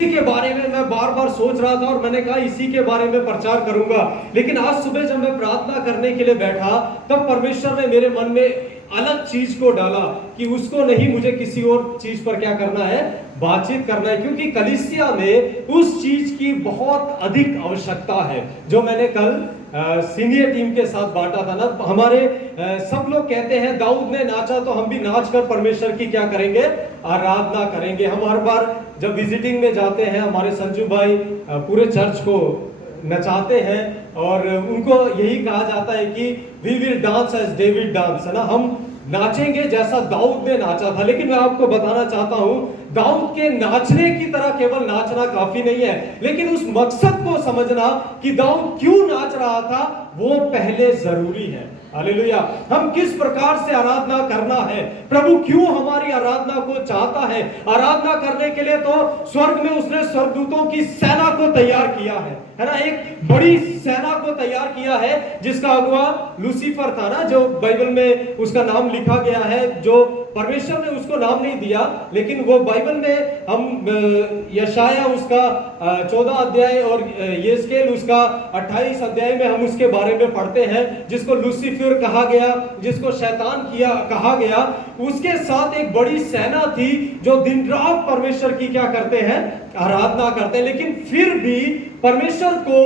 इसी के बारे में मैं बार बार सोच रहा था और मैंने कहा इसी के बारे में प्रचार करूंगा। लेकिन आज सुबह जब मैं प्रार्थना करने के लिए बैठा तब परमेश्वर ने मेरे मन में अलग चीज को डाला कि उसको नहीं, मुझे किसी और चीज पर क्या करना है, बातचीत करना है, क्योंकि कलीसिया में उस चीज की बहुत अधिक आवश्यकता है। जो मैंने कल सीनियर टीम के साथ बांटा था ना, हमारे सब लोग कहते हैं दाऊद ने नाचा तो हम भी नाच कर परमेश्वर की क्या करेंगे, आराधना करेंगे। हम हर बार जब विजिटिंग में जाते हैं हमारे संजू भाई पूरे चर्च को नचाते हैं और उनको यही कहा जाता है कि we will dance as David dance, है ना, हम नाचेंगे जैसा दाऊद ने नाचा था। लेकिन मैं आपको बताना चाहता हूं दाऊद के नाचने की तरह केवल नाचना काफी नहीं है, लेकिन उस मकसद को समझना कि दाऊद क्यों नाच रहा था वो पहले जरूरी है। हालेलुया। हम किस प्रकार से आराधना करना है, प्रभु क्यों हमारी आराधना को चाहता है। आराधना करने के लिए तो स्वर्ग में उसने स्वर्गदूतों की सेना को तैयार किया है ना, एक बड़ी सेना को तैयार किया है जिसका अगुवा लूसीफर था ना, जो बाइबल में उसका नाम लिखा गया है, जो परमेश्वर ने उसको नाम नहीं दिया, लेकिन वो बाइबल में हम यशाया उसका 14 अध्याय और यहेजकेल उसका 28 अध्याय में हम उसके बारे में पढ़ते हैं, जिसको लूसीफर कहा गया, जिसको शैतान कहा गया। उसके साथ एक बड़ी सेना थी जो दिन रात परमेश्वर की क्या करते हैं, आराधना करते हैं। लेकिन फिर भी परमेश्वर को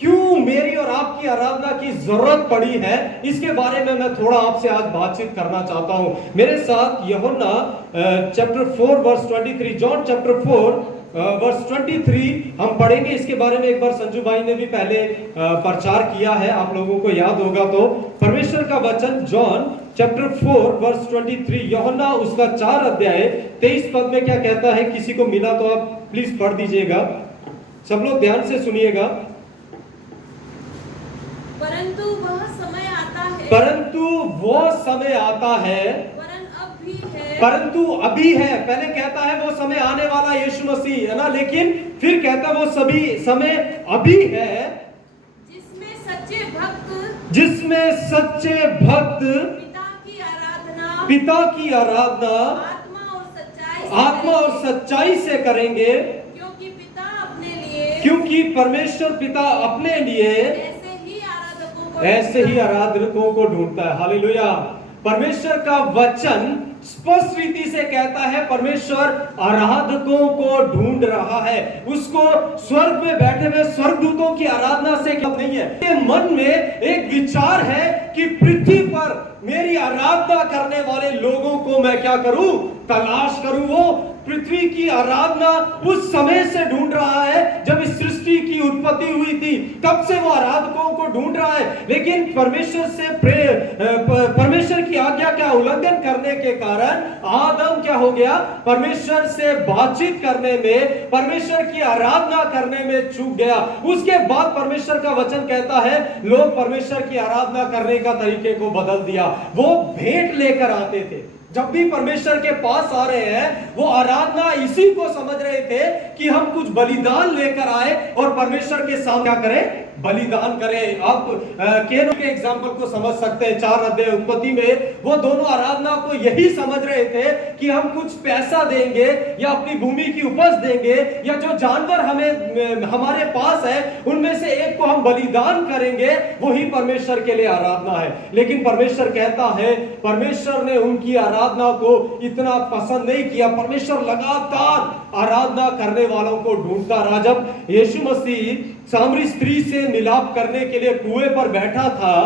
क्यों मेरी और आपकी आराधना की जरूरत पड़ी है, इसके बारे में मैं थोड़ा आपसे आज बातचीत करना चाहता हूं। मेरे साथ यूहन्ना chapter 4 verse 23, John chapter 4 verse 23 हम पढ़ेंगे। इसके बारे में एक बार संजू भाई ने भी पहले प्रचार किया है, आप लोगों को याद होगा। तो परमेश्वर का वचन जॉन चैप्टर 4 वर्स 23, यूहन्ना उसका 4 अध्याय 23 पद में क्या कहता है, किसी को मिला तो आप प्लीज पढ़ दीजिएगा, सब लोग ध्यान से सुनिएगा। परंतु वह समय आता है, परंतु वो समय आता है, परंतु अभी है। पहले कहता है वो समय आने वाला यीशु मसीह, है ना, लेकिन फिर कहता है वो सभी समय अभी है जिसमें सच्चे भक्त पिता की आराधना आत्मा और सच्चाई से करेंगे, क्योंकि परमेश्वर पिता अपने लिए ऐसे ही आराधकों को ढूंढता है। हालेलुया। परमेश्वर का वचन स्पष्ट रीति से कहता है परमेश्वर आराधकों को ढूंढ रहा है। उसको स्वर्ग में बैठे हुए स्वर्गदूतों की आराधना से क्या नहीं है, ये मन में एक विचार है कि पृथ्वी पर मेरी आराधना करने वाले लोगों को मैं क्या करूं, तलाश करूं। वो पृथ्वी की आराधना उस समय से ढूंढ रहा है जब इस सृष्टि की उत्पत्ति हुई थी, तब से वो आराधकों को ढूंढ रहा है। लेकिन परमेश्वर की आज्ञा का उल्लंघन करने के कारण आदम क्या हो गया, परमेश्वर से बातचीत करने में, परमेश्वर की आराधना करने में चूक गया। उसके बाद परमेश्वर का वचन कहता है लोग परमेश्वर की आराधना करने का तरीके को बदल दिया। वो भेंट लेकर आते थे, जब भी परमेश्वर के पास आ रहे हैं वो आराधना इसी को समझ रहे थे कि हम कुछ बलिदान लेकर आए और परमेश्वर के सामने क्या करें, बलिदान करें। आप केन के एग्जाम्पल को समझ सकते हैं। 4 अध्याय उत्पत्ति में वो दोनों आराधना को यही समझ रहे थे कि हम कुछ पैसा देंगे या अपनी भूमि की उपज देंगे या जो जानवर हमें हमारे पास है उनमें से एक को हम बलिदान करेंगे, वही परमेश्वर के लिए आराधना है। लेकिन परमेश्वर कहता है, परमेश्वर ने उनकी आराधना को इतना पसंद नहीं किया। परमेश्वर लगातार आराधना करने वालों को ढूंढता रहा। जब यीशु मसीह सामरी स्त्री से मिलाप करने के लिए कुएं पर बैठा था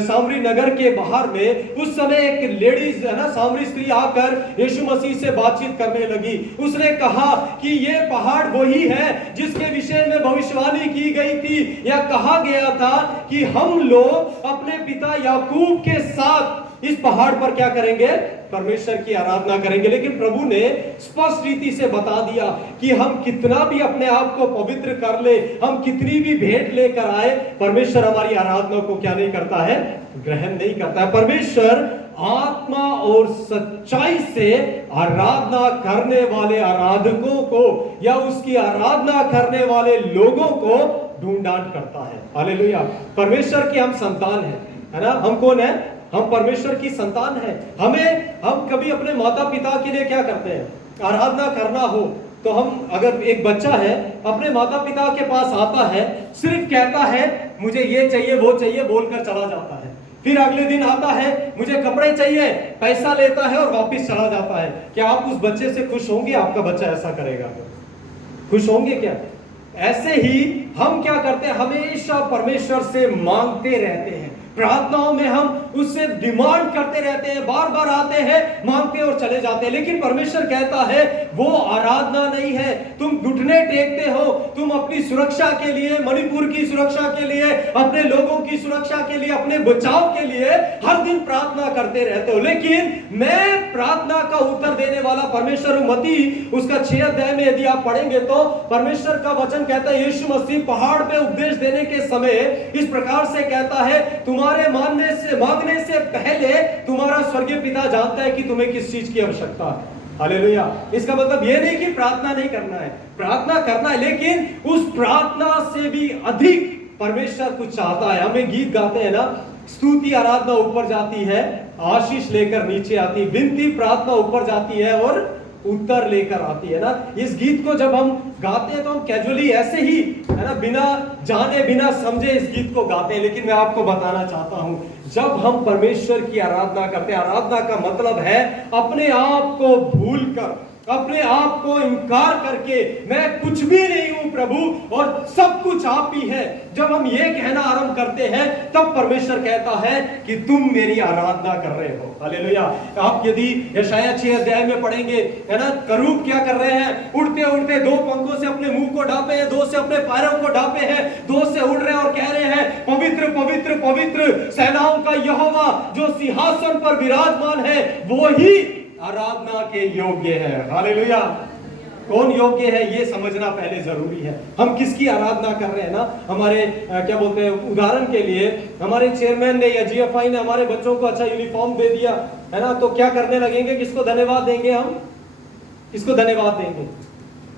सामरी नगर के बाहर में, उस समय एक लेडीज है ना, सामरी स्त्री आकर यीशु मसीह से बातचीत करने लगी। उसने कहा कि ये पहाड़ वही है जिसके विषय में भविष्यवाणी की गई थी या कहा गया था कि हम लोग अपने पिता याकूब के साथ इस पहाड़ पर क्या करेंगे, परमेश्वर की आराधना करेंगे। लेकिन प्रभु ने स्पष्ट रीति से बता दिया कि हम कितना भी अपने आप को पवित्र कर ले, हम कितनी भी भेंट लेकर आए, परमेश्वर हमारी आराधना को क्या नहीं करता है, ग्रहण नहीं करता है। परमेश्वर आत्मा और सच्चाई से आराधना करने वाले आराधकों को या उसकी आराधना करने वाले लोगों को ढूंढांड करता है। हालेलुया। परमेश्वर के हम संतान है ना। हम कौन है, हम परमेश्वर की संतान है। हम कभी अपने माता पिता के लिए क्या करते हैं, आराधना करना हो तो हम, अगर एक बच्चा है अपने माता पिता के पास आता है, सिर्फ कहता है मुझे ये चाहिए वो चाहिए बोलकर चला जाता है, फिर अगले दिन आता है मुझे कपड़े चाहिए, पैसा लेता है और वापस चला जाता है, क्या आप उस बच्चे से खुश होंगे? आपका बच्चा ऐसा करेगा, खुश होंगे क्या? ऐसे ही हम क्या करते हैं, हमेशा परमेश्वर से मांगते रहते हैं, प्रार्थनाओं में हम उससे डिमांड करते रहते हैं, बार बार आते हैं, मांगते और चले जाते हैं। लेकिन परमेश्वर कहता है वो आराधना नहीं है। तुम घुटने टेकते हो, तुम अपनी सुरक्षा के लिए, मणिपुर की सुरक्षा के लिए, अपने लोगों की सुरक्षा के लिए, अपने बचाव के लिए हर दिन प्रार्थना करते रहते हो, लेकिन मैं प्रार्थना का उत्तर देने वाला परमेश्वर हूं। मत्ती उसका 6 अध्याय में यदि आप पढ़ेंगे तो परमेश्वर का वचन कहता है, यीशु मसीह पहाड़ पे उपदेश देने के समय इस प्रकार से कहता है, तुम्हारे मांगने से पहले तुम्हारा स्वर्गीय पिता जानता है कि तुम्हें किस चीज की आवश्यकता है। हालेलुया। इसका मतलब यह नहीं कि प्रार्थना नहीं करना है, प्रार्थना करना है, लेकिन उस प्रार्थना से भी अधिक परमेश्वर कुछ चाहता है। हमें गीत गाते हैं ना, स्तुति आराधना ऊपर जाती है, आशीष लेकर नीचे आती, विनती प्रार्थना ऊपर जाती है और उत्तर लेकर आती है ना। इस गीत को जब हम गाते हैं तो हम कैजुअली ऐसे ही, है ना, बिना जाने बिना समझे इस गीत को गाते हैं, लेकिन मैं आपको बताना चाहता हूं, जब हम परमेश्वर की आराधना करते हैं, आराधना का मतलब है अपने आप को भूलकर, अपने आप को इनकार करके, मैं कुछ भी नहीं हूं प्रभु और सब कुछ आप ही है, जब हम ये कहना आरंभ करते हैं तब परमेश्वर कहता है कि तुम मेरी आराधना कर रहे हो। हालेलुया। आप यदि यशायाह 6 अध्याय में पढ़ेंगे, है ना, करूब क्या कर रहे हैं, उड़ते उड़ते 2 पंखों से अपने मुंह को ढांपे हैं, 2 से अपने पैरों को ढांपे हैं, 2 से उड़ रहे हैं और कह रहे हैं, पवित्र पवित्र पवित्र सेनाओं का यहोवा जो सिंहासन पर विराजमान है वो ही आराधना के योग्य है। हालेलुया। कौन योग्य है ये समझना पहले जरूरी है। हम किसकी आराधना कर रहे हैं ना, हमारे क्या बोलते हैं, उदाहरण के लिए हमारे चेयरमैन ने या जीएफआई ने हमारे बच्चों को अच्छा यूनिफॉर्म दे दिया, है ना, तो क्या करने लगेंगे, किसको धन्यवाद देंगे? हम किसको धन्यवाद देंगे?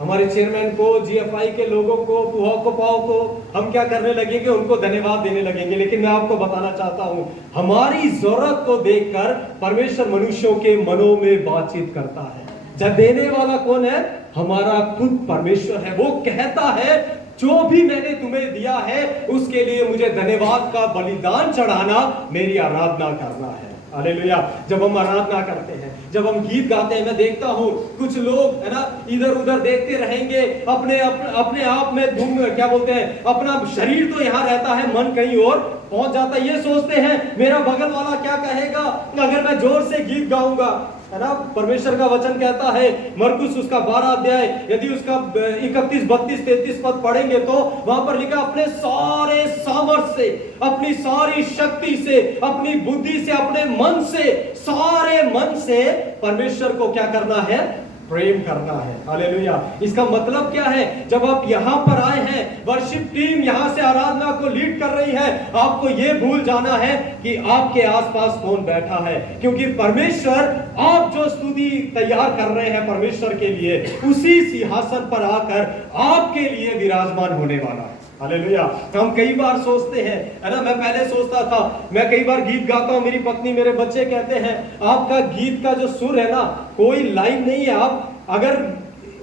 हमारे चेयरमैन को, जीएफआई के लोगों को, पुहाव को, पाव को हम क्या करने लगेंगे? उनको धन्यवाद देने लगेंगे। लेकिन मैं आपको बताना चाहता हूं, हमारी जरूरत को देखकर परमेश्वर मनुष्यों के मनों में बातचीत करता है। जब देने वाला कौन है? हमारा खुद परमेश्वर है। वो कहता है जो भी मैंने तुम्हें दिया है उसके लिए मुझे धन्यवाद का बलिदान चढ़ाना मेरी आराधना करना है। हालेलुया। जब हम आराधना करते हैं, जब हम गीत गाते हैं, मैं देखता हूं कुछ लोग, है ना, इधर उधर देखते रहेंगे, अपने आप में धूम, क्या बोलते हैं, अपना शरीर तो यहाँ रहता है, मन कहीं और पहुंच जाता है। ये सोचते हैं मेरा बगल वाला क्या कहेगा अगर मैं जोर से गीत गाऊंगा, है ना। परमेश्वर का वचन कहता है, मरकुस उसका 12 अध्याय यदि उसका 31, 32, 33 पद पढ़ेंगे तो वहां पर लिखा, अपने सारे सामर्थ्य से, अपनी सारी शक्ति से, अपनी बुद्धि से, अपने मन से, सारे मन से परमेश्वर को क्या करना है? प्रेम करना है। हालेलुया। इसका मतलब क्या है? जब आप यहां पर आए हैं, वर्शिप टीम यहां से आराधना को लीड कर रही है, आपको यह भूल जाना है कि आपके आसपास कौन बैठा है, क्योंकि परमेश्वर, आप जो स्तुति तैयार कर रहे हैं परमेश्वर के लिए, उसी सिंहासन पर आकर आपके लिए विराजमान होने वाला है। हालेलुया। हम कई बार सोचते हैं, है ना, मैं पहले सोचता था, मैं कई बार गीत गाता हूं, मेरी पत्नी, मेरे बच्चे कहते हैं आपका गीत का जो सुर है ना, कोई लाइन नहीं है। आप अगर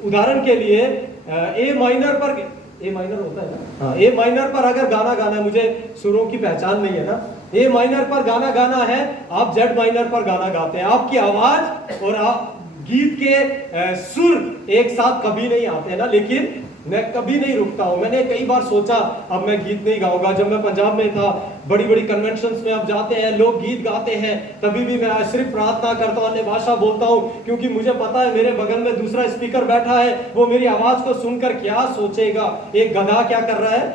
उदाहरण के लिए ए माइनर पर, ए माइनर होता है ना, हाँ, ए माइनर पर अगर गाना गाना है, मुझे सुरों की पहचान नहीं है ना, ए माइनर पर गाना गाना है, आप जेड माइनर पर गाना गाते हैं, आपकी आवाज और आप गीत के सुर एक साथ कभी नहीं आते ना। लेकिन मैं कभी नहीं रुकता हूं। मैंने कई बार सोचा अब मैं गीत नहीं गाऊंगा। जब मैं पंजाब में था, बड़ी बड़ी कन्वेंशंस में आप जाते हैं, लोग गीत गाते हैं, तभी भी मैं सिर्फ प्रार्थना करता हूं, अन्य भाषा बोलता हूं, क्योंकि मुझे पता है मेरे बगल में दूसरा स्पीकर बैठा है, वो मेरी आवाज को सुनकर क्या सोचेगा। एक गधा क्या कर रहा है,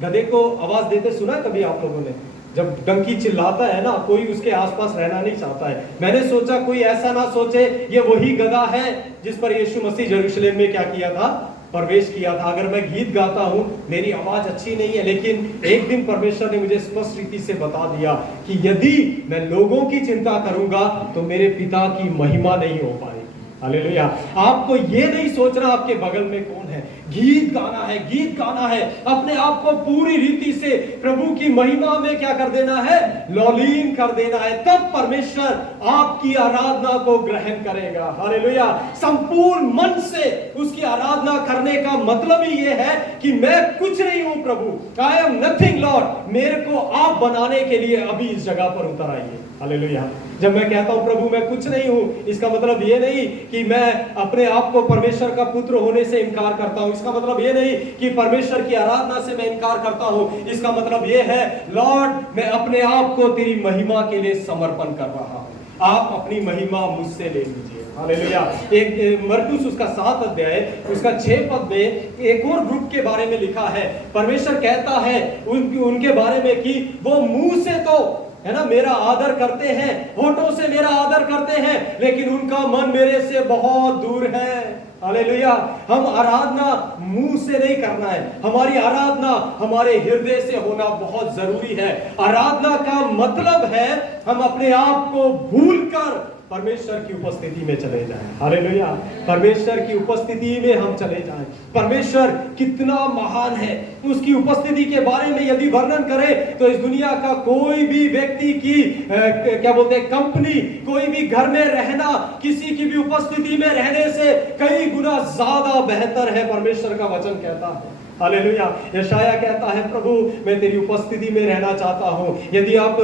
गधे को आवाज देते सुना कभी आप लोगों ने? जब डंकी चिल्लाता है ना, कोई उसके आसपास रहना नहीं चाहता है। मैंने सोचा कोई ऐसा ना सोचे ये वही गधा है जिस पर यीशु मसीह यरूशलेम में क्या किया था? प्रवेश किया था। अगर मैं गीत गाता हूं, मेरी आवाज अच्छी नहीं है, लेकिन एक दिन परमेश्वर ने मुझे स्पष्ट रीति से बता दिया कि यदि मैं लोगों की चिंता करूंगा तो मेरे पिता की महिमा नहीं हो पाएगी। हालेलुया। आपको ये नहीं सोचना आपके बगल में कौन है, गीत गाना है, गीत गाना है, अपने आप को पूरी रीति से प्रभु की महिमा में क्या कर देना है, लौलीन कर देना है, तब परमेश्वर आपकी आराधना को ग्रहण करेगा। हालेलुया। संपूर्ण मन से उसकी आराधना करने का मतलब ही ये है कि मैं कुछ नहीं हूं प्रभु, आई एम नथिंग लॉर्ड, मेरे को आप बनाने के लिए अभी इस जगह पर उतर आइए। हालेलुया। जब मैं कहता हूं प्रभु मैं कुछ नहीं हूं, इसका मतलब ये नहीं कि मैं अपने आप को परमेश्वर का पुत्र होने से इनकार करता हूं, इसका मतलब ये नहीं कि परमेश्वर की आराधना से मैं इनकार करता हूं, इसका मतलब ये है लॉर्ड मैं अपने आप को तेरी महिमा के लिए समर्पण कर रहा हूं, आप अपनी महिमा मुझसे ले लीजिए। हालेलुया। एक मरकुस उसका 7 अध्याय उसका 6 पद में एक और ग्रुप के बारे में लिखा है। परमेश्वर कहता है उनके बारे में कि वो मुंह से तो है ना मेरा आदर करते हैं, होठों से मेरा आदर करते हैं, लेकिन उनका मन मेरे से बहुत दूर है। हालेलुया। हम आराधना मुंह से नहीं करना है, हमारी आराधना हमारे हृदय से होना बहुत जरूरी है। आराधना का मतलब है हम अपने आप को भूलकर परमेश्वर की उपस्थिति में चले जाएं। हालेलुया। परमेश्वर की उपस्थिति में हम चले जाएं। परमेश्वर कितना महान है, उसकी उपस्थिति के बारे में यदि वर्णन करें तो इस दुनिया का कोई भी व्यक्ति की क्या बोलते हैं कंपनी, कोई भी घर में रहना, किसी की भी उपस्थिति में रहने से कई गुना ज्यादा बेहतर है, परमेश्वर का वचन कहता है। हालेलुया। यशाया कहता है प्रभु मैं तेरी उपस्थिति में रहना चाहता हूं। यदि आप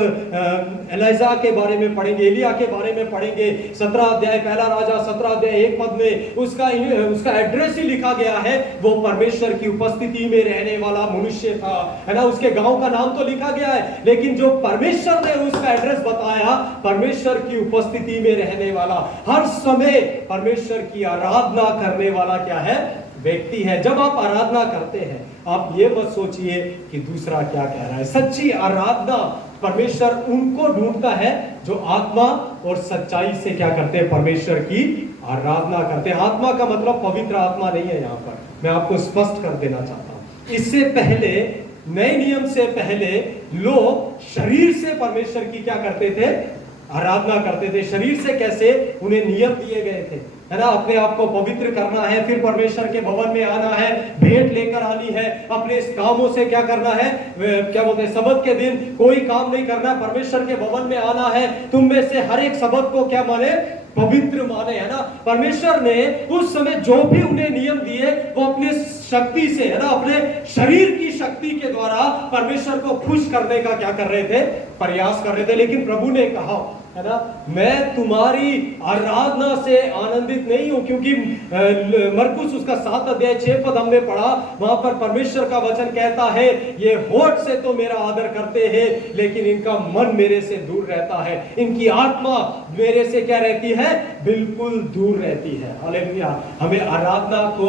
एलिजा के बारे में पढ़ेंगे, एलिया के बारे में पढ़ेंगे, 17 अध्याय पहला राजा 17 अध्याय 1 पद में उसका एड्रेस ही लिखा गया है, वो परमेश्वर की उपस्थिति में रहने वाला मनुष्य था, है ना। उसके गांव का नाम तो लिखा गया है, लेकिन जो परमेश्वर ने उसका एड्रेस बताया, परमेश्वर की उपस्थिति में रहने वाला, हर समय परमेश्वर की आराधना करने वाला क्या है, व्यक्ति है। जब आप आराधना करते हैं आप ये मत सोचिए कि दूसरा क्या कह रहा है। सच्ची आराधना परमेश्वर उनको ढूंढता है जो आत्मा और सच्चाई से क्या करते हैं, परमेश्वर की आराधना करते हैं। आत्मा का मतलब पवित्र आत्मा नहीं है, यहाँ पर मैं आपको स्पष्ट कर देना चाहता हूं। इससे पहले, नए नियम से पहले लोग शरीर से परमेश्वर की क्या करते थे, आराधना करते थे। शरीर से कैसे, उन्हें नियम दिए गए थे, है ना। अपने आप को पवित्र करना है, फिर परमेश्वर के भवन में आना है, भेंट लेकर आनी है, अपने इस कामों से क्या करना है, क्या बोलते हैं, सबत के दिन कोई काम नहीं करना, परमेश्वर के भवन में आना है। तुम में से हर एक सबत को क्या माने, पवित्र माने, है ना। परमेश्वर ने उस समय जो भी उन्हें नियम दिए वो अपने शक्ति से, है ना, अपने शरीर की शक्ति के द्वारा परमेश्वर को खुश करने का क्या कर रहे थे, प्रयास कर रहे थे। लेकिन प्रभु ने कहा, है ना, मैं तुम्हारी आराधना से आनंदित नहीं हूं, क्योंकि मरकुस उसका 7 अध्याय 6 पद हमने पढ़ा, वहां पर परमेश्वर का वचन कहता है ये होठ से तो मेरा आदर करते हैं, लेकिन इनका मन मेरे से दूर रहता है, इनकी आत्मा मेरे से क्या रहती है, बिल्कुल दूर रहती है। हालेलुया। हमें आराधना को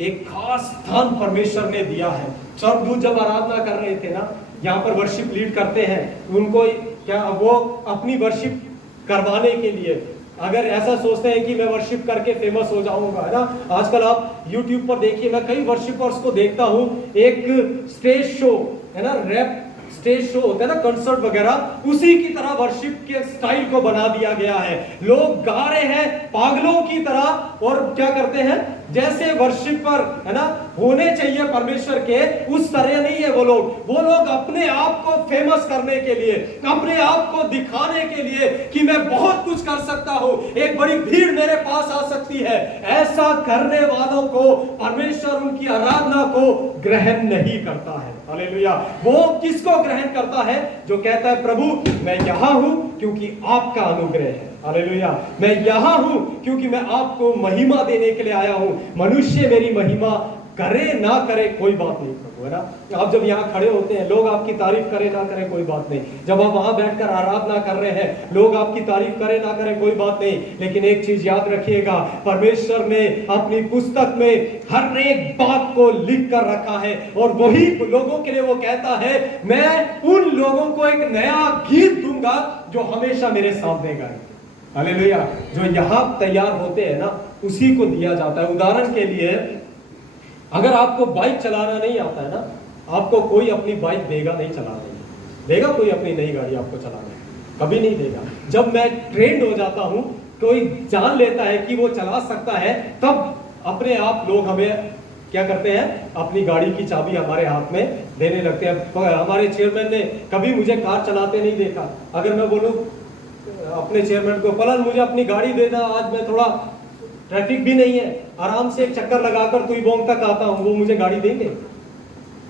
एक खास स्थान परमेश्वर ने दिया है। स्वर्गदूत जब आराधना कर रहे थे ना, यहाँ पर वर्शिप लीड करते हैं, उनको क्या वो अपनी वर्शिप करवाने के लिए अगर ऐसा सोचते हैं कि मैं वर्शिप करके फेमस हो जाऊंगा, है ना। आजकल आप YouTube पर देखिए, मैं कई वर्शिपर्स को देखता हूं, एक स्टेज शो, है ना, रैप स्टेज शो होता है ना, कंसर्ट वगैरह, उसी की तरह वर्शिप के स्टाइल को बना दिया गया है। लोग गा रहे हैं पागलों की तरह, और क्या करते हैं, जैसे वर्शिपर, है ना, होने चाहिए परमेश्वर के, उस तरह नहीं है वो लोग अपने आप को फेमस करने के लिए, अपने आप को दिखाने के लिए कि मैं बहुत कुछ कर सकता हूं, एक बड़ी भीड़ मेरे पास आ सकती है, ऐसा करने वालों को परमेश्वर उनकी आराधना को ग्रहण नहीं करता है। हालेलुया। वो किसको ग्रहण करता है, जो कहता है प्रभु मैं यहां हूं क्योंकि आपका अनुग्रह है। हालेलुया। मैं यहां हूं क्योंकि मैं आपको महिमा देने के लिए आया हूं। मनुष्य मेरी महिमा करे ना करे कोई बात नहीं प्रभु, है ना। आप जब यहाँ खड़े होते हैं, लोग आपकी तारीफ करे ना करे कोई बात नहीं। जब आप वहां बैठकर आराधना कर रहे हैं, लोग आपकी तारीफ करे ना करे कोई बात नहीं। लेकिन एक चीज याद रखिएगा, परमेश्वर ने अपनी पुस्तक में हर एक बात को लिख कर रखा है, और वही लोगों के लिए वो कहता है मैं उन लोगों को एक नया गीत दूंगा जो हमेशा मेरे सामने गाए। हालेलुया। जो यहाँ तैयार होते हैं ना, उसी को दिया जाता है। उदाहरण के लिए, अगर आपको बाइक चलाना नहीं आता है ना, आपको कोई अपनी बाइक देगा नहीं चलाने, देगा कोई अपनी नई गाड़ी आपको चलाने, कभी नहीं देगा। जब मैं ट्रेंड हो जाता हूं कोई जान लेता है कि वो चला सकता है, तब अपने आप लोग हमें क्या करते हैं, अपनी गाड़ी की चाबी हमारे हाथ में देने लगते हैं। हमारे चेयरमैन ने कभी मुझे कार चलाते नहीं देखा। अगर मैं बोलूं अपने चेयरमैन को, पलन मुझे अपनी गाड़ी देना, आज मैं थोड़ा ट्रैफिक भी नहीं है, आराम से एक चक्कर लगाकर तुईबोंग तक आता हूं, वो मुझे गाड़ी देंगे?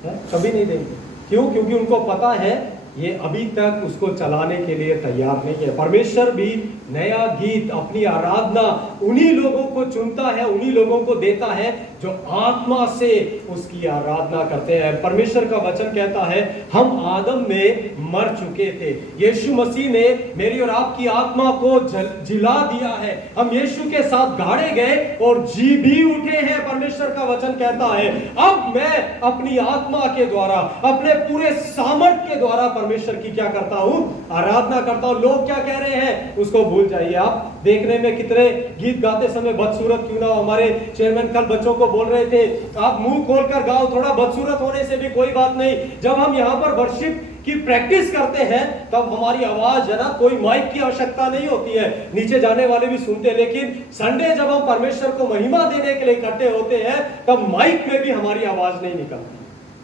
कभी नहीं देंगे। क्यों? क्योंकि उनको पता है ये अभी तक उसको चलाने के लिए तैयार नहीं है। परमेश्वर भी नया गीत, अपनी आराधना उन्हीं लोगों को चुनता है, उन्हीं लोगों को देता है जो आत्मा से उसकी आराधना करते हैं। परमेश्वर का वचन कहता है हम आदम में मर चुके थे, यीशु मसीह ने मेरी और आपकी आत्मा को जिला दिया है, हम यीशु के साथ गाड़े गए और जी भी उठे हैं। परमेश्वर का वचन कहता है अब मैं अपनी आत्मा के द्वारा, अपने पूरे सामर्थ्य के द्वारा परमेश्वर की क्या करता हूं, आराधना करता हूं। लोग क्या कह रहे हैं उसको भूल जाइए। आप देखने में कितने गीत गाते समय बदसूरत क्यों ना हो, हमारे चेयरमैन कल बच्चों को बोल रहे थे आप मुंह खोलकर गाओ, थोड़ा बदसूरत होने से भी कोई बात नहीं। जब हम यहाँ पर वर्शिप की प्रैक्टिस करते हैं तब हमारी आवाज है ना, कोई माइक की आवश्यकता नहीं होती है, नीचे जाने वाले भी सुनते हैं। लेकिन संडे जब हम परमेश्वर को महिमा देने के लिए इकट्ठे होते हैं तब माइक में भी हमारी आवाज नहीं निकलती।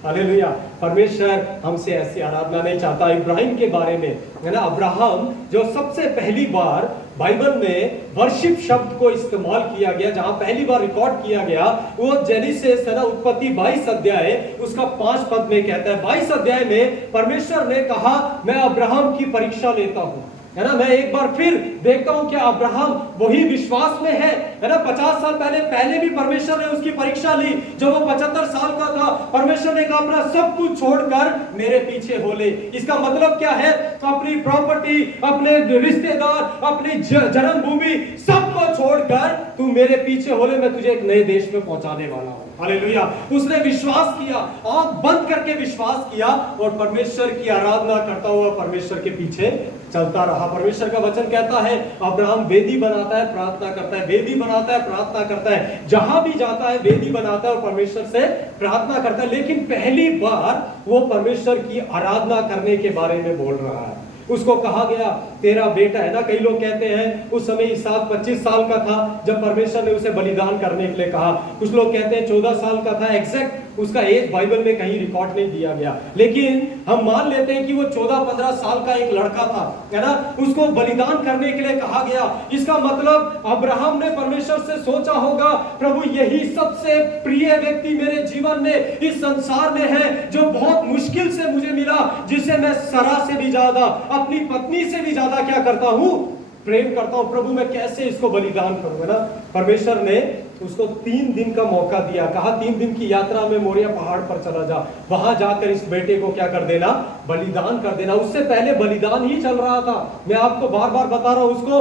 हालेलुया। परमेश्वर हमसे ऐसी आराधना नहीं चाहता। इब्राहिम के बारे में है ना, अब्राहम जो सबसे पहली बार बाइबल में वर्शिप शब्द को इस्तेमाल किया गया, जहां पहली बार रिकॉर्ड किया गया, वो जेनेसिस है ना, उत्पत्ति 22 अध्याय उसका 5 पद में कहता है। 22 अध्याय में परमेश्वर ने कहा मैं अब्राहम की परीक्षा लेता हूं, है ना, मैं एक बार फिर देखता हूं कि अब्राहम वही विश्वास में है ना। 50 साल पहले भी परमेश्वर ने उसकी परीक्षा ली। जब वो 75 साल का था परमेश्वर ने कहा अपना सब कुछ छोड़कर मेरे पीछे हो ले। इसका मतलब क्या है? अपनी प्रॉपर्टी, अपने रिश्तेदार, अपनी जन्मभूमि सबको छोड़कर तू मेरे पीछे हो ले, मैं तुझे एक नए देश में पहुंचाने वाला हूं। हालेलुया। उसने विश्वास किया, आंख बंद करके विश्वास किया और परमेश्वर की आराधना करता हुआ परमेश्वर के पीछे चलता रहा। परमेश्वर का वचन कहता है अब्राहम वेदी बनाता है, प्रार्थना करता है, वेदी बनाता है, प्रार्थना करता है, जहां भी जाता है वेदी बनाता है और परमेश्वर से प्रार्थना करता है। लेकिन पहली बार वो परमेश्वर की आराधना करने के बारे में बोल रहा है। उसको कहा गया तेरा बेटा है ना, कई लोग कहते हैं उस समय इसहाक 25 साल का था जब परमेश्वर ने उसे बलिदान करने के लिए कहा। कुछ लोग कहते हैं 14 साल का था, एग्जैक्ट उसका एज बाइबल में कहीं रिकॉर्ड नहीं दिया गया, लेकिन हम मान लेते हैं कि वो 14-15 साल का एक लड़का था, है ना। उसको बलिदान करने के लिए कहा गया। इसका मतलब अब्राहम ने परमेश्वर से सोचा होगा प्रभु यही सबसे प्रिय व्यक्ति मेरे जीवन में, इस संसार में है, जो बहुत मुश्किल से मुझे मिला, जिसे मैं सरा से भी ज्यादा, अपनी पत्नी से भी ज्यादा क्या करता हूं, प्रेम करता हूं। प्रभु मैं कैसे इसको बलिदान करूंगा ना। परमेश्वर ने उसको 3 दिन का मौका दिया, कहा 3 दिन की यात्रा में मोरिया पहाड़ पर चला जा, वहां जाकर इस बेटे को क्या कर देना, बलिदान कर देना। उससे पहले बलिदान ही चल रहा था। मैं आपको बार बार बता रहा हूं, उसको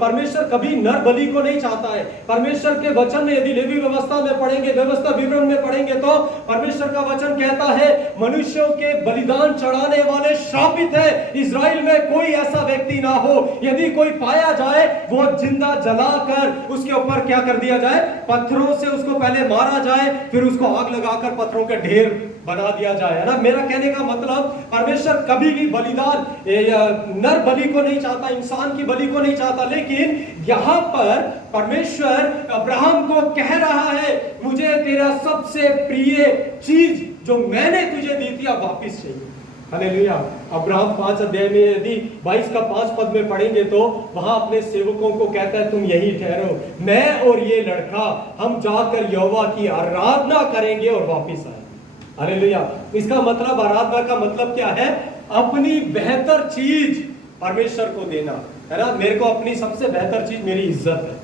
परमेश्वर कभी नर बलि को नहीं चाहता है। परमेश्वर के वचन में यदि लेवी व्यवस्था में पढ़ेंगे, व्यवस्था विवरण में पढ़ेंगे तो परमेश्वर का वचन कहता है मनुष्यों के बलिदान चढ़ाने वाले श्रापित है। इजराइल में कोई ऐसा व्यक्ति ना हो, यदि कोई पाया जाए वो जिंदा जलाकर उसके ऊपर क्या कर दिया जाए, पत्थरों से उसको पहले मारा जाए, फिर उसको आग लगाकर पत्थरों के ढेर बना दिया जाए, है ना। मेरा कहने का मतलब परमेश्वर कभी भी बलिदान नर बलि को नहीं चाहता, इंसान की बलि को नहीं चाहता। लेकिन यहां पर परमेश्वर अब्राहम को कह रहा है मुझे तेरा सबसे प्रिय चीज जो मैंने तुझे दी थी अब वापिस चाहिए। हालेलुया। अब्राहम 5 अध्याय में यदि 22 का 5 पद में पढ़ेंगे तो वहां अपने सेवकों को कहता है तुम यही ठहरो, मैं और ये लड़का हम जाकर यहोवा की आराधना करेंगे और वापिस आए। हालेलुया। इसका मतलब, आराधना का मतलब क्या है? अपनी बेहतर चीज परमेश्वर को देना, है ना। मेरे को अपनी सबसे बेहतर चीज मेरी इज्जत है।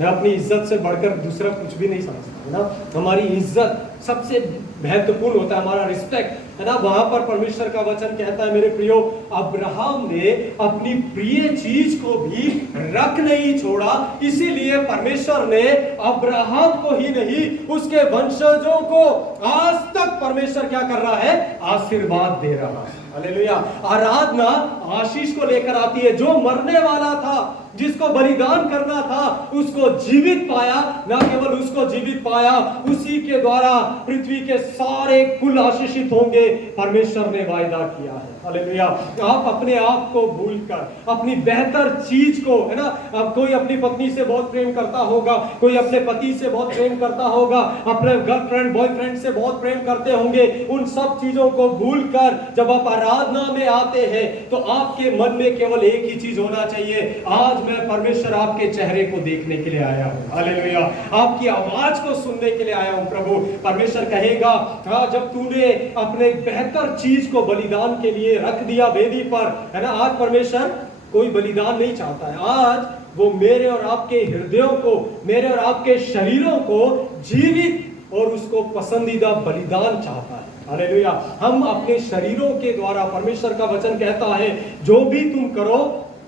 मैं अपनी इज्जत से बढ़कर दूसरा कुछ भी नहीं समझता, है ना। हमारी इज्जत सबसे महत्वपूर्ण होता है, हमारा रिस्पेक्ट, है ना। वहां पर परमेश्वर का वचन कहता है मेरे प्रियो, अब्राहम ने अपनी प्रिय चीज को भी रख नहीं छोड़ा। इसीलिए परमेश्वर ने अब्राहम को ही नहीं उसके वंशजों को आज तक परमेश्वर क्या कर रहा है, आशीर्वाद दे रहा है। हालेलुया। आराधना आशीष को लेकर आती है। जो मरने वाला था, जिसको बलिदान करना था, उसको जीवित पाया, ना केवल उसको जीवित पाया, उसी के द्वारा पृथ्वी के सारे कुल आशीषित होंगे, परमेश्वर ने वायदा किया है। हालेलुया। आप अपने आप को भूलकर अपनी बेहतर चीज को, है ना, अब कोई अपनी पत्नी से बहुत प्रेम करता होगा, कोई अपने पति से बहुत प्रेम करता होगा, अपने गर्लफ्रेंड बॉयफ्रेंड से बहुत प्रेम करते होंगे, उन सब चीजों को भूलकर जब आप आराधना में आते हैं तो आपके मन में केवल एक ही चीज होना चाहिए, आज मैं परमेश्वर आपके चेहरे को देखने के लिए आया हूं। हालेलुया। आपकी आवाज को सुनने के लिए आया हूं प्रभु। परमेश्वर कहेगा, हाँ, जब तूने अपने बेहतर चीज को बलिदान के लिए रख दिया वेदी पर, है ना, आज परमेश्वर कोई बलिदान नहीं चाहता है, आज वो मेरे और आपके हृदयों को, मेरे और आपके शरीरों को जीवित और उसको पसंदीदा बलिदान चाहता है। हालेलुया। हम अपने शरीरों के द्वारा, परमेश्वर का वचन कहता है, जो भी तुम करो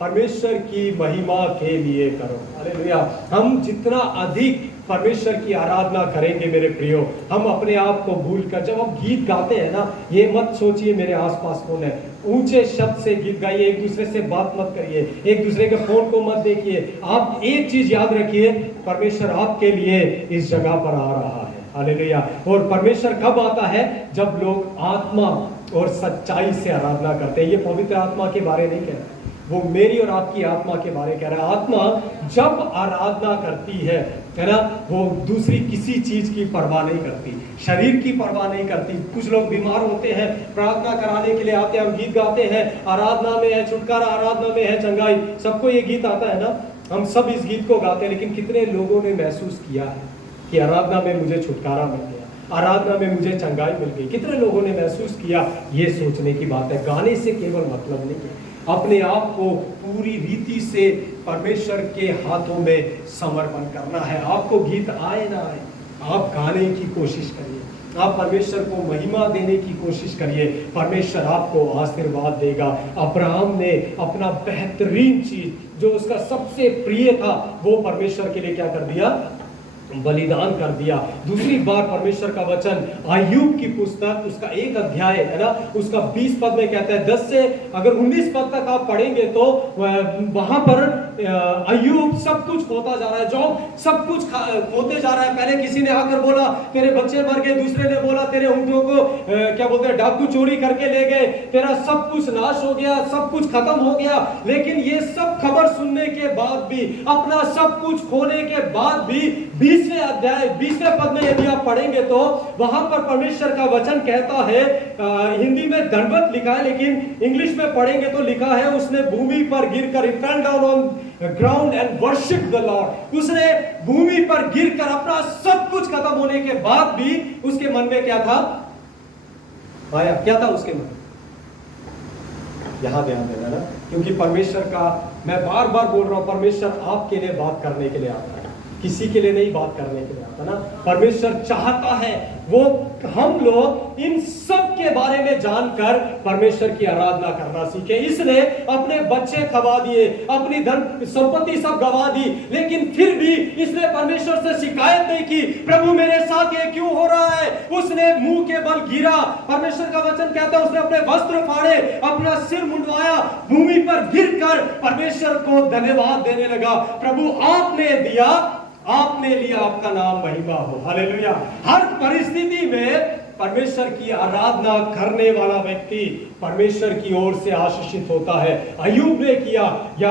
परमेश्वर की महिमा के लिए करो। हालेलुया। हम जितना अधिक परमेश्वर की आराधना करेंगे मेरे प्रियो, हम अपने आप को भूलकर, जब हम गीत गाते हैं ना, ये मत सोचिए मेरे आसपास कौन है, ऊंचे शब्द से गीत गाइए, एक दूसरे से बात मत करिए, एक दूसरे के फोन को मत देखिए। आप एक चीज याद रखिए, परमेश्वर आपके लिए इस जगह पर आ रहा है। हालेलुया। और परमेश्वर कब आता है? जब लोग आत्मा और सच्चाई से आराधना करते हैं। ये पवित्र आत्मा के बारे नहीं कह रहा, वो मेरी और आपकी आत्मा के बारे कह रहा है। आत्मा जब आराधना करती है ना, वो दूसरी किसी चीज की परवाह नहीं करती, शरीर की परवाह नहीं करती। कुछ लोग बीमार होते हैं, प्रार्थना कराने के लिए आते हैं, हम गीत गाते हैं, आराधना में है छुटकारा, आराधना में है चंगाई, सबको ये गीत आता है ना, हम सब इस गीत को गाते हैं। लेकिन कितने लोगों ने महसूस किया है कि आराधना में मुझे छुटकारा मिल गया, आराधना में मुझे चंगाई मिल गई? कितने लोगों ने महसूस किया? ये सोचने की बात है। गाने से केवल मतलब नहीं है, अपने आप को पूरी रीति से परमेश्वर के हाथों में समर्पण करना है। आपको गीत आए ना आए, आप गाने की कोशिश करिए, आप परमेश्वर को महिमा देने की कोशिश करिए, परमेश्वर आपको आशीर्वाद देगा। अब्राहम ने अपना बेहतरीन चीज, जो उसका सबसे प्रिय था, वो परमेश्वर के लिए क्या कर दिया? बलिदान कर दिया। दूसरी बार परमेश्वर का वचन अय्यूब की पुस्तक, उसका 1 अध्याय है ना, उसका 20 पद में कहता है, 10 से अगर 19 पद तक आप पढ़ेंगे तो वहां पर अय्यूब सब कुछ खोता जा रहा है, जॉब सब कुछ खोते जा रहा है। पहले किसी ने आकर बोला तेरे बच्चे मर गए, दूसरे ने बोला तेरे ऊँटों को क्या बोलते हैं, डाकू चोरी करके ले गए, तेरा सब कुछ नाश हो गया, सब कुछ खत्म हो गया। लेकिन ये सब खबर सुनने के बाद भी, अपना सब कुछ खोने के बाद भी 20वें अध्याय 20वें पद में यदि आप पढ़ेंगे तो वहां पर परमेश्वर का वचन कहता है, हिंदी में दंडवत लिखा है, लेकिन इंग्लिश में पढ़ेंगे तो लिखा है, उसने भूमि पर गिरकर, he fell down on ground and worshiped the Lord। उसने भूमि पर गिरकर अपना सब कुछ खत्म होने के बाद भी उसके मन में क्या था? आया क्या था उसके मन? यहां ध्यान देना ना, क्योंकि परमेश्वर का, मैं बार बार बोल रहा हूं, परमेश्वर आपके लिए बात करने के लिए आता है, किसी के लिए नहीं बात करने के लिए आता ना। परमेश्वर चाहता है वो हम लोग इन सब के बारे में जानकर परमेश्वर की आराधना करना सीखे। इसने अपने बच्चे खवा दिए, अपनी धन संपत्ति सब गवा दी, लेकिन फिर भी इसने परमेश्वर से शिकायत नहीं की, प्रभु मेरे साथ ये क्यों हो रहा है? उसने मुंह के बल गिरा। परमेश्वर का वचन कहता है, उसने अपने वस्त्र फाड़े, अपना सिर मुंडवाया, भूमि पर गिरकर परमेश्वर को धन्यवाद देने लगा। प्रभु आपने दिया, आपने लिया, आपका नाम महिमा हो। हालेलुया। हर परिस्थिति में परमेश्वर की आराधना करने वाला व्यक्ति परमेश्वर की ओर से आशीषित होता है। अय्यूब ने किया, या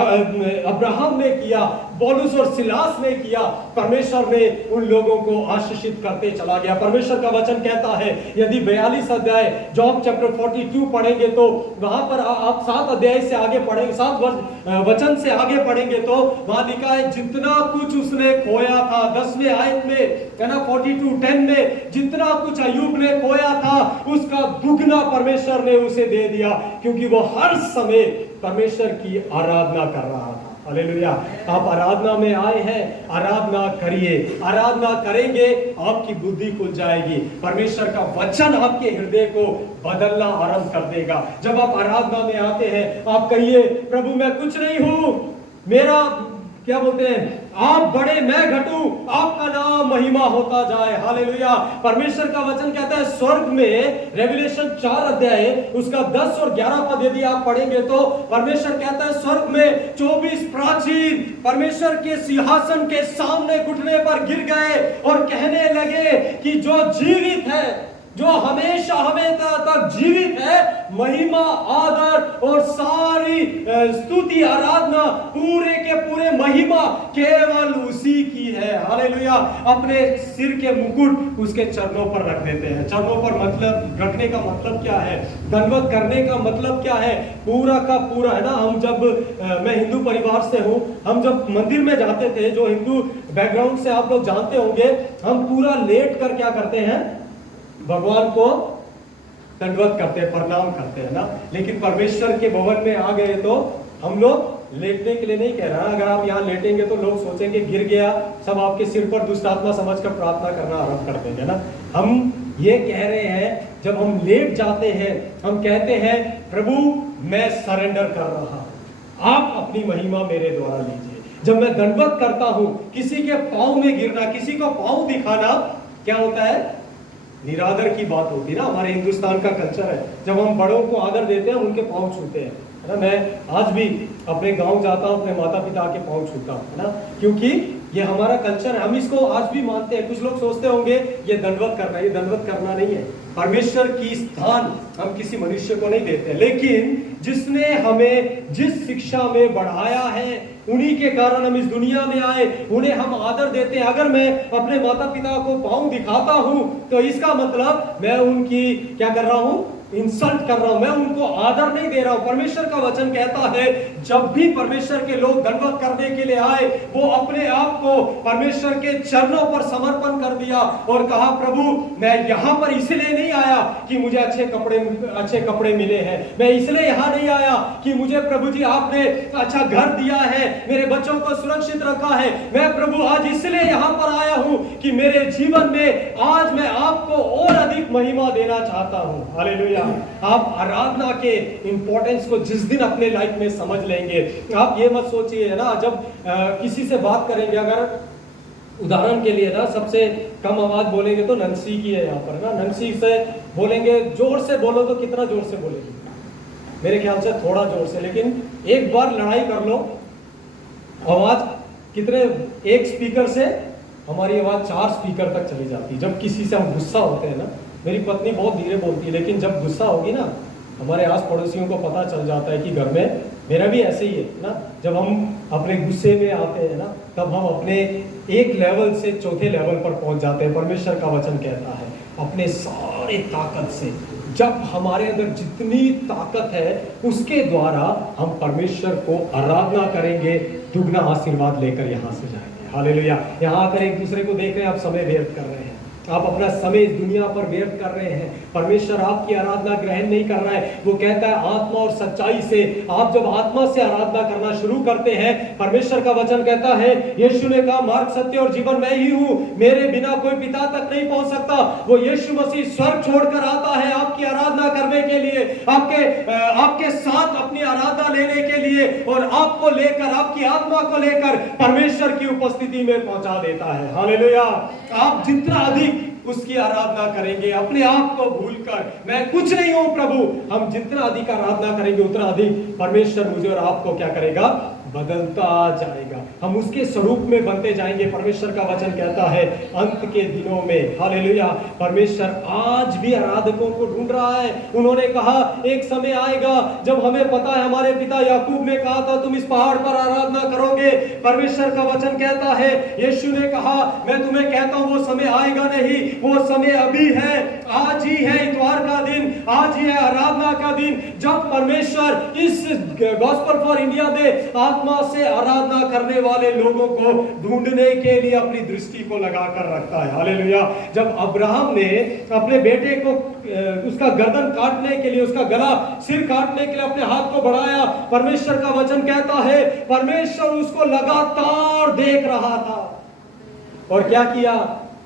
अब्राहम ने किया, पौलुस और सिलास ने किया, परमेश्वर ने उन लोगों को आशीषित करते चला गया। परमेश्वर का वचन कहता है, यदि 42 अध्याय जॉब चैप्टर 42 पढ़ेंगे तो वहां पर आप 7 अध्याय से आगे पढ़ेंगे, 7 वचन से आगे पढ़ेंगे तो वहां लिखा है, जितना कुछ उसने खोया था, 10वें आयत में है ना, 42:10 में, जितना कुछ अय्यूब ने खोया था उसका दुगना परमेश्वर ने उसे दे दिया, क्योंकि वो हर समय परमेश्वर की आराधना कर रहा था। हालेलुया। आप आराधना में आए हैं, आराधना करिए, आराधना करेंगे आपकी बुद्धि खुल जाएगी, परमेश्वर का वचन आपके हृदय को बदलना आरंभ कर देगा। जब आप आराधना में आते हैं, आप कहिए, प्रभु मैं कुछ नहीं हूं, मेरा क्या बोलते हैं, आप बड़े मैं घटूं, आपका नाम महिमा होता जाए। हालेलुया। परमेश्वर का वचन कहता है स्वर्ग में, रेवलेशन 4 अध्याय उसका 10 और 11 पद यदि आप पढ़ेंगे तो परमेश्वर कहता है स्वर्ग में 24 प्राचीन परमेश्वर के सिंहासन के सामने घुटने पर गिर गए और कहने लगे कि जो जीवित है, जो हमेशा हमेशा तक जीवित है, महिमा आदर और सारी स्तुति आराधना पूरे के पूरे महिमा केवल उसी की है। हालेलुया। अपने सिर के मुकुट उसके चरणों पर रख देते हैं। चरणों पर मतलब रखने का मतलब क्या है, दंडवत करने का मतलब क्या है, पूरा का पूरा है ना। हम जब मैं हिंदू परिवार से हूं, हम जब मंदिर में जाते थे, जो हिंदू बैकग्राउंड से आप लोग जानते होंगे, हम पूरा लेट कर क्या करते हैं, भगवान को दंडवत करते हैं, प्रणाम करते हैं ना। लेकिन परमेश्वर के भवन में आ गए तो हम लोग लेटने के लिए नहीं कह रहा। अगर आप यहाँ लेटेंगे तो लोग सोचेंगे गिर गया, सब आपके सिर पर दुष्ट आत्मा समझकर प्रार्थना करना आरंभ कर देंगे ना। हम ये कह रहे हैं, जब हम लेट जाते हैं हम कहते हैं प्रभु मैं सरेंडर कर रहा, आप अपनी महिमा मेरे द्वारा लीजिए। जब मैं दंडवत करता हूं, किसी के पांव में गिरना, किसी को पांव दिखाना क्या होता है, निरादर की बात होती है ना। हमारे हिंदुस्तान का कल्चर है, जब हम बड़ों को आदर देते हैं उनके पांव छूते हैं, है ना। मैं आज भी अपने गांव जाता हूं, अपने माता पिता के पांव छूता हूं, है ना, क्योंकि ये हमारा कल्चर है, हम इसको आज भी मानते हैं। कुछ लोग सोचते होंगे ये दंडवत करना, ये दंडवत करना नहीं है। परमेश्वर की स्थान हम किसी मनुष्य को नहीं देते, लेकिन जिसने हमें जिस शिक्षा में बढ़ाया है उन्हीं के कारण हम इस दुनिया में आए, उन्हें हम आदर देते हैं। अगर मैं अपने माता पिता को पाँव दिखाता हूं तो इसका मतलब मैं उनकी क्या कर रहा हूं, इंसल्ट कर रहा हूं, मैं उनको आदर नहीं दे रहा हूं। परमेश्वर का वचन कहता है जब भी परमेश्वर के लोग दंडवत करने के लिए आए, वो अपने आप को परमेश्वर के चरणों पर समर्पण कर दिया और कहा प्रभु मैं यहां पर इसलिए नहीं आया कि मुझे अच्छे कपड़े मिले हैं, मैं इसलिए यहां नहीं आया कि मुझे प्रभु जी आपने अच्छा घर दिया है, मेरे बच्चों को सुरक्षित रखा है, मैं प्रभु आज इसलिए यहां पर आया हूं कि मेरे जीवन में आज मैं आपको और अधिक महिमा देना चाहता हूं। हालेलुया। आप आराधना के इंपॉर्टेंस को जिस दिन अपने लाइफ में समझ लेंगे, आप ये मत सोचिए है ना, जब किसी से बात करेंगे, अगर उदाहरण के लिए ना सबसे कम आवाज बोलेंगे तो नंसी की है यहाँ पर ना, नंसी से बोलेंगे, जोर से बोलो तो कितना जोर से बोलेगी, मेरे ख्याल से थोड़ा जोर से, लेकिन एक बार लड़ाई कर लो, आवाज कितने, एक स्पीकर से हमारी आवाज 4 स्पीकर तक चली जाती है। जब किसी से हम गुस्सा होते हैं ना, मेरी पत्नी बहुत धीरे बोलती है, लेकिन जब गुस्सा होगी ना, हमारे आस पड़ोसियों को पता चल जाता है कि घर में मेरा भी ऐसे ही है ना। जब हम अपने गुस्से में आते हैं ना, तब हम अपने एक लेवल से चौथे लेवल पर पहुंच जाते हैं। परमेश्वर का वचन कहता है अपने सारे ताकत से, जब हमारे अंदर जितनी ताकत है उसके द्वारा हम परमेश्वर को आराधना करेंगे, दुगना आशीर्वाद लेकर यहाँ से जाएंगे। हालेलुया। यहाँ आकर एक दूसरे को देख रहे हैं, आप समय व्यर्थ कर रहे हैं, आप अपना समय इस दुनिया पर व्यर्थ कर रहे हैं। परमेश्वर आपकी आराधना ग्रहण नहीं कर रहा है। वो कहता है आत्मा और सच्चाई से, आप जब आत्मा से आराधना करना शुरू करते हैं, परमेश्वर का वचन कहता है, यीशु ने कहा मार्ग सत्य और जीवन मैं ही हूं, मेरे बिना कोई पिता तक नहीं पहुंच सकता। वो यीशु मसीह स्वर्ग छोड़कर आता है आपकी आराधना करने के लिए, आपके साथ अपनी आराधना लेने के लिए, और आपको लेकर, आपकी आत्मा को लेकर परमेश्वर की उपस्थिति में पहुंचा देता है। हालेलुया। आप जितना अधिक उसकी आराधना करेंगे, अपने आप को भूलकर मैं कुछ नहीं हूं प्रभु, हम जितना अधिक आराधना करेंगे उतना अधिक परमेश्वर मुझे और आपको क्या करेगा, बदलता जाएगा, हम उसके स्वरूप में बनते जाएंगे। परमेश्वर का वचन कहता है अंत के दिनों में, हालेलुया, परमेश्वर आज भी आराधकों को ढूंढ रहा है। उन्होंने कहा एक समय आएगा जब हमें पता है, हमारे पिता याकूब ने कहा था तुम इस पहाड़ पर आराधना करोगे। परमेश्वर का वचन कहता है, यीशु ने कहा मैं तुम्हें कहता हूं वो समय आएगा नहीं, वो समय अभी है, आज ही है इतवार का दिन, आज ही है आराधना का दिन, जब परमेश्वर इस गॉस्पेल फॉर इंडिया में आत्मा से आराधना करने वाले लोगों को ढूंढने के लिए अपनी दृष्टि को लगाकर रखता है। हालेलुया। जब अब्राहम ने अपने बेटे को उसका गर्दन काटने के लिए, उसका गला, सिर काटने के लिए अपने हाथ को बढ़ाया, परमेश्वर का वचन कहता है परमेश्वर उसको लगातार देख रहा था, और क्या किया,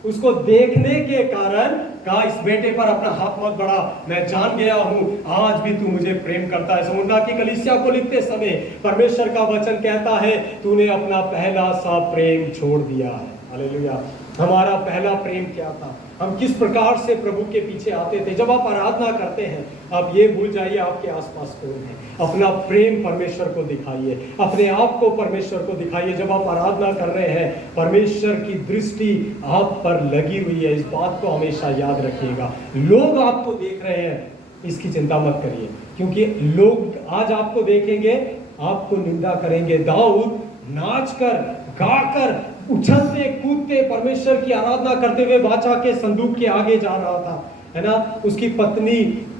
उसको देखने के कारण कहा इस बेटे पर अपना हाथ मत बढ़ा, मैं जान गया हूं आज भी तू मुझे प्रेम करता है। स्मुरना की कलीसिया को लिखते समय परमेश्वर का वचन कहता है तूने अपना पहला सा प्रेम छोड़ दिया है। हालेलुया। हमारा पहला प्रेम क्या था, हम किस प्रकार से प्रभु के पीछे आते थे। जब आप आराधना करते हैं आप ये भूल जाइए आपके आसपास कौन है, अपना प्रेम परमेश्वर को दिखाइए, अपने आप को परमेश्वर को दिखाइए। जब आप आराधना कर रहे हैं परमेश्वर की दृष्टि आप पर लगी हुई है, इस बात को हमेशा याद रखिएगा। लोग आपको देख रहे हैं इसकी चिंता मत करिए, क्योंकि लोग आज आपको देखेंगे, आपको निंदा करेंगे। दाऊद नाचकर गाकर उछलते कूदते परमेश्वर की आराधना करते हुए बादशाह के संदूक के आगे जा रहा था, है ना। उसकी पत्नी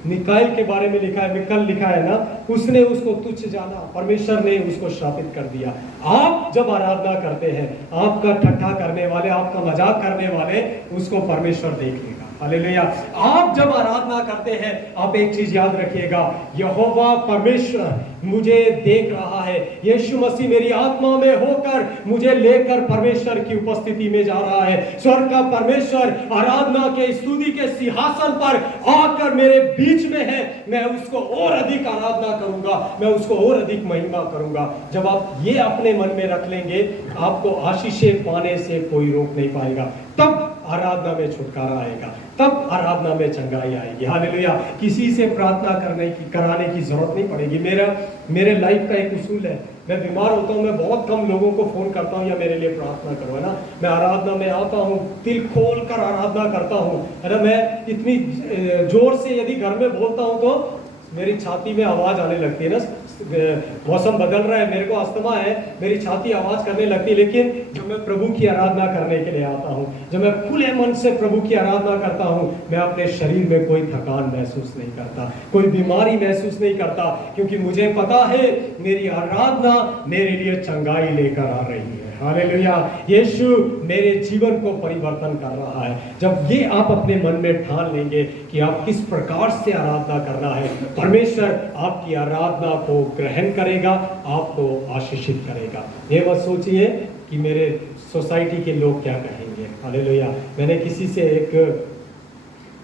मिकाइल के बारे में लिखा है, मिकल लिखा है ना, उसने उसको तुच्छ जाना, परमेश्वर ने उसको श्रापित कर दिया। आप जब आराधना करते हैं आपका ठट्ठा करने वाले, आपका मजाक करने वाले, उसको परमेश्वर देख लेगा। हालेलुया। आप जब आराधना करते हैं आप एक चीज याद रखिएगा, यहोवा परमेश्वर मुझे देख रहा है। यीशु मसीह मेरी आत्मा में होकर मुझे लेकर परमेश्वर की उपस्थिति में जा रहा है। स्वर्ग का परमेश्वर आराधना के स्तुति के सिंहासन पर आकर मेरे बीच में है। मैं उसको और अधिक आराधना करूंगा, मैं उसको और अधिक महिमा करूंगा। जब आप ये अपने मन में रख लेंगे आपको आशीषें पाने से कोई रोक नहीं पाएगा। तब आराधना में छुटकारा आएगा, तब आराधना में चंगाई आएगी। हालेलुया। किसी से प्रार्थना कराने की जरूरत नहीं पड़ेगी। मेरे लाइफ का एक उसूल है, मैं बीमार होता हूँ मैं बहुत कम लोगों को फोन करता हूँ या मेरे लिए प्रार्थना करो, है ना। मैं आराधना में आता हूँ, दिल खोल कर आराधना करता हूँ, है ना। मैं इतनी जोर से यदि घर में बोलता हूँ तो मेरी छाती में आवाज आने लगती है ना। मौसम बदल रहा है, मेरे को अस्थमा है, मेरी छाती आवाज करने लगती है। लेकिन जब मैं प्रभु की आराधना करने के लिए आता हूँ, जब मैं खुले मन से प्रभु की आराधना करता हूँ, मैं अपने शरीर में कोई थकान महसूस नहीं करता, कोई बीमारी महसूस नहीं करता, क्योंकि मुझे पता है मेरी आराधना मेरे लिए चंगाई लेकर आ रही है। हालेलुया। यीशु मेरे जीवन को परिवर्तन कर रहा है। जब ये आप अपने मन में ठान लेंगे कि आप किस प्रकार से आराधना करना है, परमेश्वर आपकी आराधना को ग्रहण करेगा, आपको आशीषित करेगा। ये मत सोचिए कि मेरे सोसाइटी के लोग क्या कहेंगे। हालेलुया। मैंने किसी से एक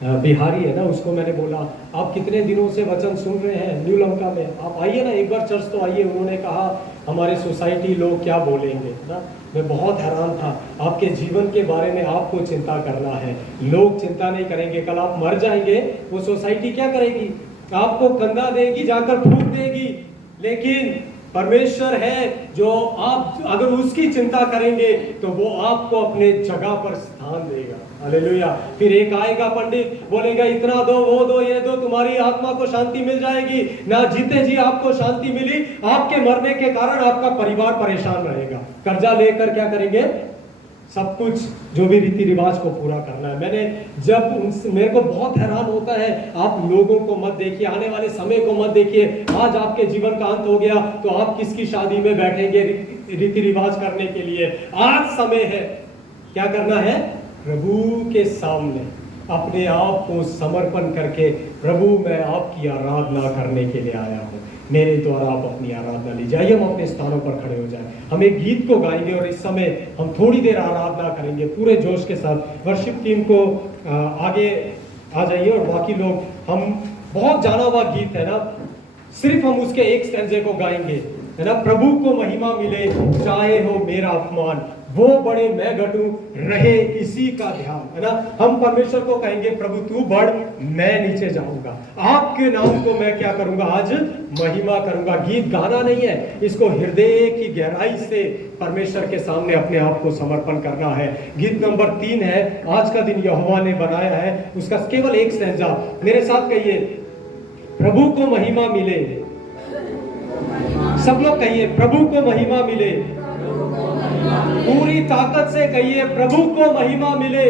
बिहारी है ना, उसको मैंने बोला आप कितने दिनों से वचन सुन रहे हैं न्यू लंका में, आप आइए ना एक बार चर्च तो आइए। उन्होंने कहा हमारे सोसाइटी लोग क्या बोलेंगे ना। मैं बहुत हैरान था। आपके जीवन के बारे में आपको चिंता करना है, लोग चिंता नहीं करेंगे। कल आप मर जाएंगे, वो सोसाइटी क्या करेगी, आपको कंधा देगी, जाकर फूंक देगी। लेकिन परमेश्वर है जो आप अगर उसकी चिंता करेंगे तो वो आपको अपने जगह पर स्थान देगा। हालेलुया। फिर एक आएगा पंडित, बोलेगा इतना दो, वो दो, ये दो, तुम्हारी आत्मा को शांति मिल जाएगी। ना जीते जी आपको शांति मिली, आपके मरने के कारण आपका परिवार परेशान रहेगा। कर्जा लेकर क्या करेंगे, सब कुछ जो भी रीति रिवाज को पूरा करना है। मेरे को बहुत हैरान होता है, आप लोगों को मत देखिए, आने वाले समय को मत देखिए। आज आपके जीवन का अंत हो गया तो आप किसकी शादी में बैठेंगे रीति रिवाज करने के लिए। आज समय है क्या करना है, प्रभु के सामने अपने आप को समर्पण करके, प्रभु मैं आपकी आराधना करने के लिए आया हूँ, मेरे द्वारा आप अपनी आराधना लीजिए। आइए हम अपने स्थानों पर खड़े हो जाएं, हम एक गीत को गाएंगे और इस समय हम थोड़ी देर आराधना करेंगे पूरे जोश के साथ। वर्शिप टीम को आगे आ जाइए और बाकी लोग, हम बहुत जाना हुआ गीत है ना, सिर्फ हम उसके एक स्टैंजे को गाएंगे, है ना। प्रभु को महिमा मिले चाहे हो मेरा अपमान, वो बड़े मैं घटूं रहे इसी का ध्यान, है ना। हम परमेश्वर को कहेंगे प्रभु तू बढ़ मैं नीचे जाऊंगा, आपके नाम को मैं क्या करूंगा, आज महिमा करूंगा। गीत गाना नहीं है, इसको हृदय की गहराई से परमेश्वर के सामने अपने आप को समर्पण करना है। गीत नंबर 3 है, आज का दिन यहोवा ने बनाया है, उसका केवल एक स्टैंजा मेरे साथ कहिए, प्रभु को महिमा मिले। सब लोग कहिए प्रभु को महिमा मिले, पूरी ताकत से कहिए प्रभु को महिमा मिले,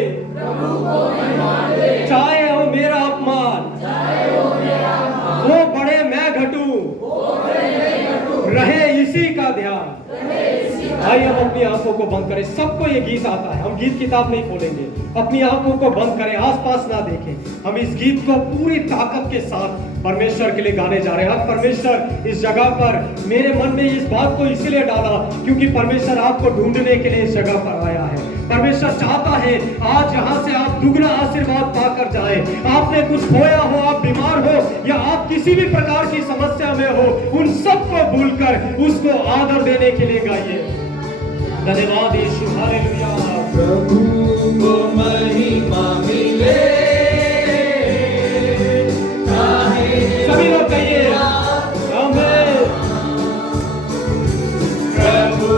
चाहे हो मेरा अपमान, वो बड़े मैं घटूं रहे इसी का ध्यान। आइए हम अपनी आंखों को बंद करें, सबको ये गीत आता है, हम गीत किताब नहीं खोलेंगे, अपनी आंखों को बंद करें, आसपास ना देखें। हम इस गीत को पूरी ताकत के साथ परमेश्वर के लिए गाने जा रहे हैं। आज परमेश्वर इस जगह पर मेरे मन में इस बात को इसलिए डाला क्योंकि परमेश्वर आपको ढूंढने के लिए इस जगह पर आया है। परमेश्वर चाहता है आज यहाँ से आप दुगना आशीर्वाद पाकर जाए। आपने कुछ खोया हो, आप बीमार हो या आप किसी भी प्रकार की समस्या में हो, उन सबको भूलकर उसको आदर देने के लिए गाइए। धन्यवाद यीशु, हालेलुया। प्रभु को महिमा मिले, सभी लोग कहिए आमीन। प्रभु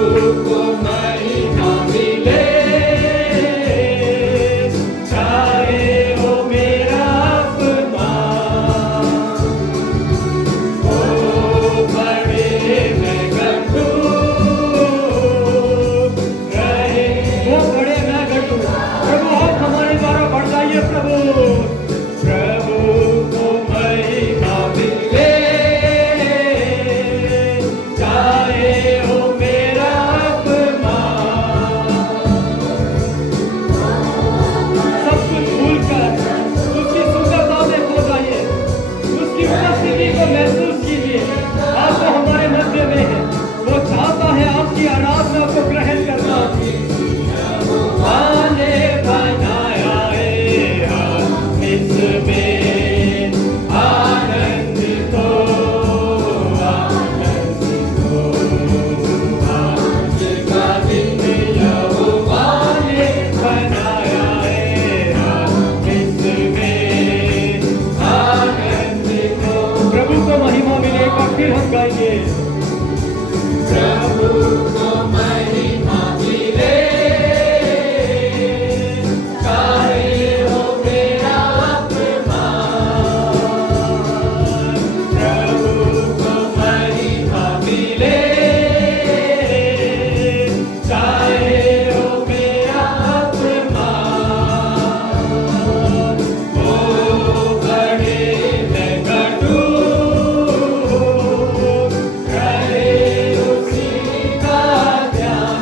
को महिमा मिले, चाहे हो मेरा अपना, ओ बड़े मैं गंडू रहे, वो बड़े मैं घटू। प्रभु आप हमारे द्वारा बढ़ जाइए प्रभु। प्रभु को महिमा मिले, चाहे हो मेरा अपना, सब कुछ भूलकर उसकी सुंदरता में खो जाइए, उसकी उपस्थिति को महसूस कीजिए। आप तो हमारे मध्य में है, वो चाहता है आपकी आराधना को ग्रहण करना। आने बनाया है इसमें आनंद को, आनंद को, आज का दिन यहोवा ने बनाया है इसमें आनंद को। प्रभु को महिमा मिलेगा, फिर हम गाएंगे। प्रभु को महिमा मिले, चाहे हो मेरा अपना, प्रभु को महिमा मिले, चाहे हो मेरा अपना, ओ बड़े मैं घटू रहे उसी का ध्यान,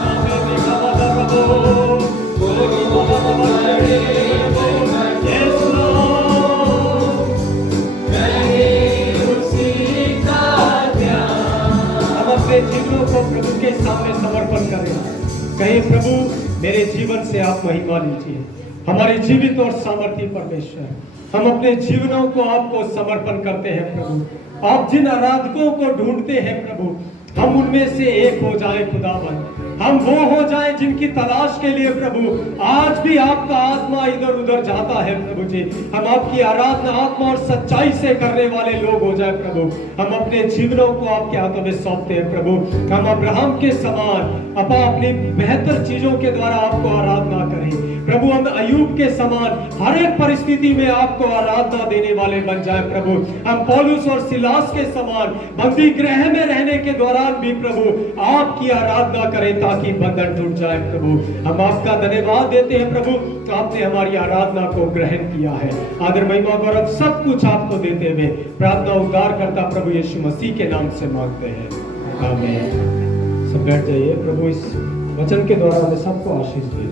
हम अपने जीवनों को प्रभु के सामने समर्पण करें। कहे प्रभु मेरे जीवन से आप महिमा लीजिए। हमारे जीवित और सामर्थी परमेश्वर, हम अपने जीवनों को आपको समर्पण करते हैं प्रभु। आप जिन आराधकों को ढूंढते हैं प्रभु, हम उनमें से एक हो जाए खुदावन। हम वो हो जाए जिनकी तलाश के लिए प्रभु आज भी आपका आत्मा इधर उधर जाता है प्रभु जी। हम आपकी आराधना आत्मा और सच्चाई से करने वाले लोग हो जाए प्रभु। हम अपने जीवनों को आपके हाथों में सौंपते हैं प्रभु। हम अब्राहम के समान अपनी बेहतर चीजों के द्वारा आपको आराधना करें प्रभु। हम अयूब के समान हर एक परिस्थिति में आपको आराधना देने वाले बन जाए प्रभु। हम पौलुस और सिलास के समान बंदी गृह में रहने के दौरान भी प्रभु आपकी आराधना करें ताकि बंधन टूट जाए प्रभु। हम आपका धन्यवाद देते हैं प्रभु, आपने हमारी आराधना को ग्रहण किया है। आदर महिमा गौरव सब कुछ आपको देते हुए प्रार्थना उद्धार करता प्रभु यीशु मसीह के नाम से मांगते हैं, आमीन। सब बैठ जाइए। प्रभु इस वचन के द्वारा हमें सबको आशीष दे।